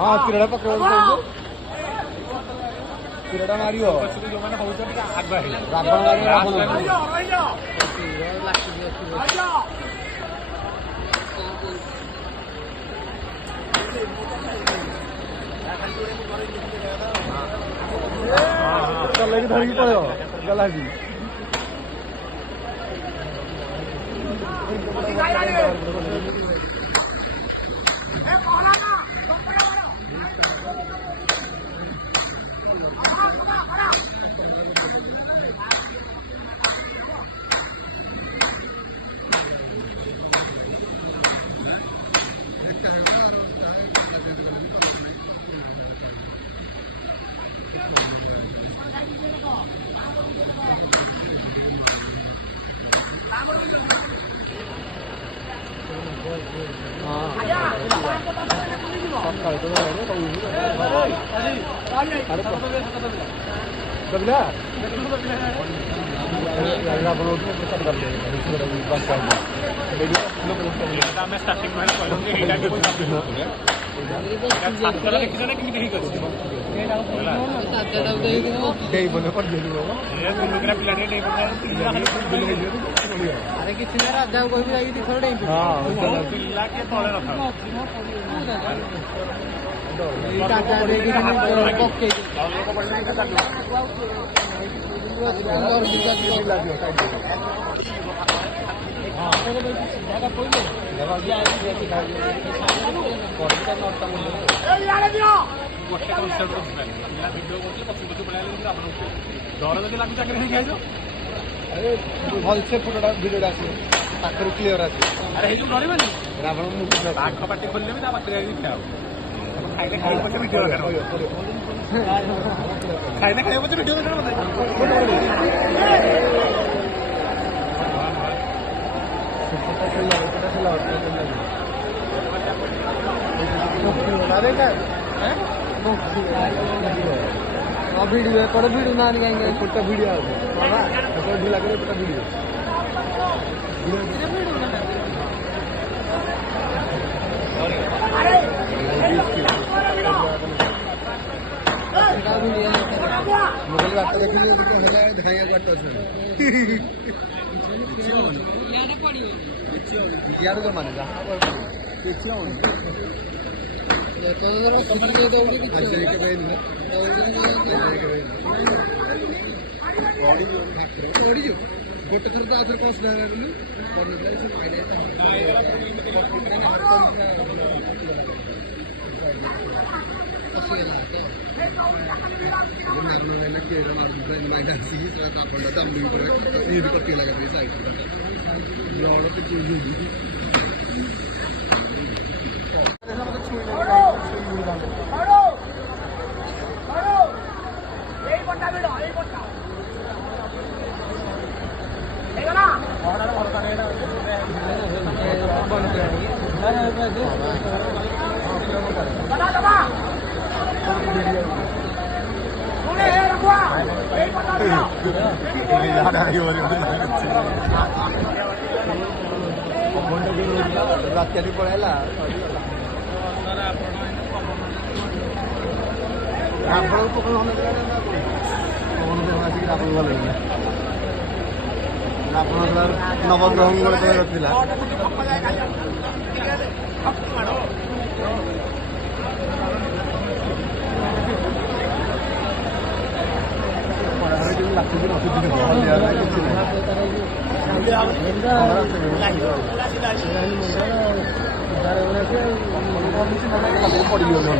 हाँ तिरड़ा पकड़ तिरड़ा मारियो चल धरिकी पड़ो गला जी भलसे फोटोटा भिडियोटा आस क्लीयर आस अरे रावण पार्टी खोलने खाइले खाइले वीडियो वीडियो पर वीडियो ना निकालेंगे फोटो वीडियो ढीला करे फोटो वीडियो मोबाइल बात देखिए हेले धाइया काट यार पड़ियो यार को माने जा देखियो तो जरा किसी दौड़ी की चले के भाई बॉडी जो गोटे थर तो आथर कौन सुना रही करने से फायदा ना के माइनस सी से आपण दम भी पर ये भी करती लगा पैसा लौड़ तो कोई नहीं रात पड़ेगा नवग्रह ଲାଗୁଛି ଅସୁବିଧା କିଛି ନାହିଁ ପଡ଼ିଗଲେ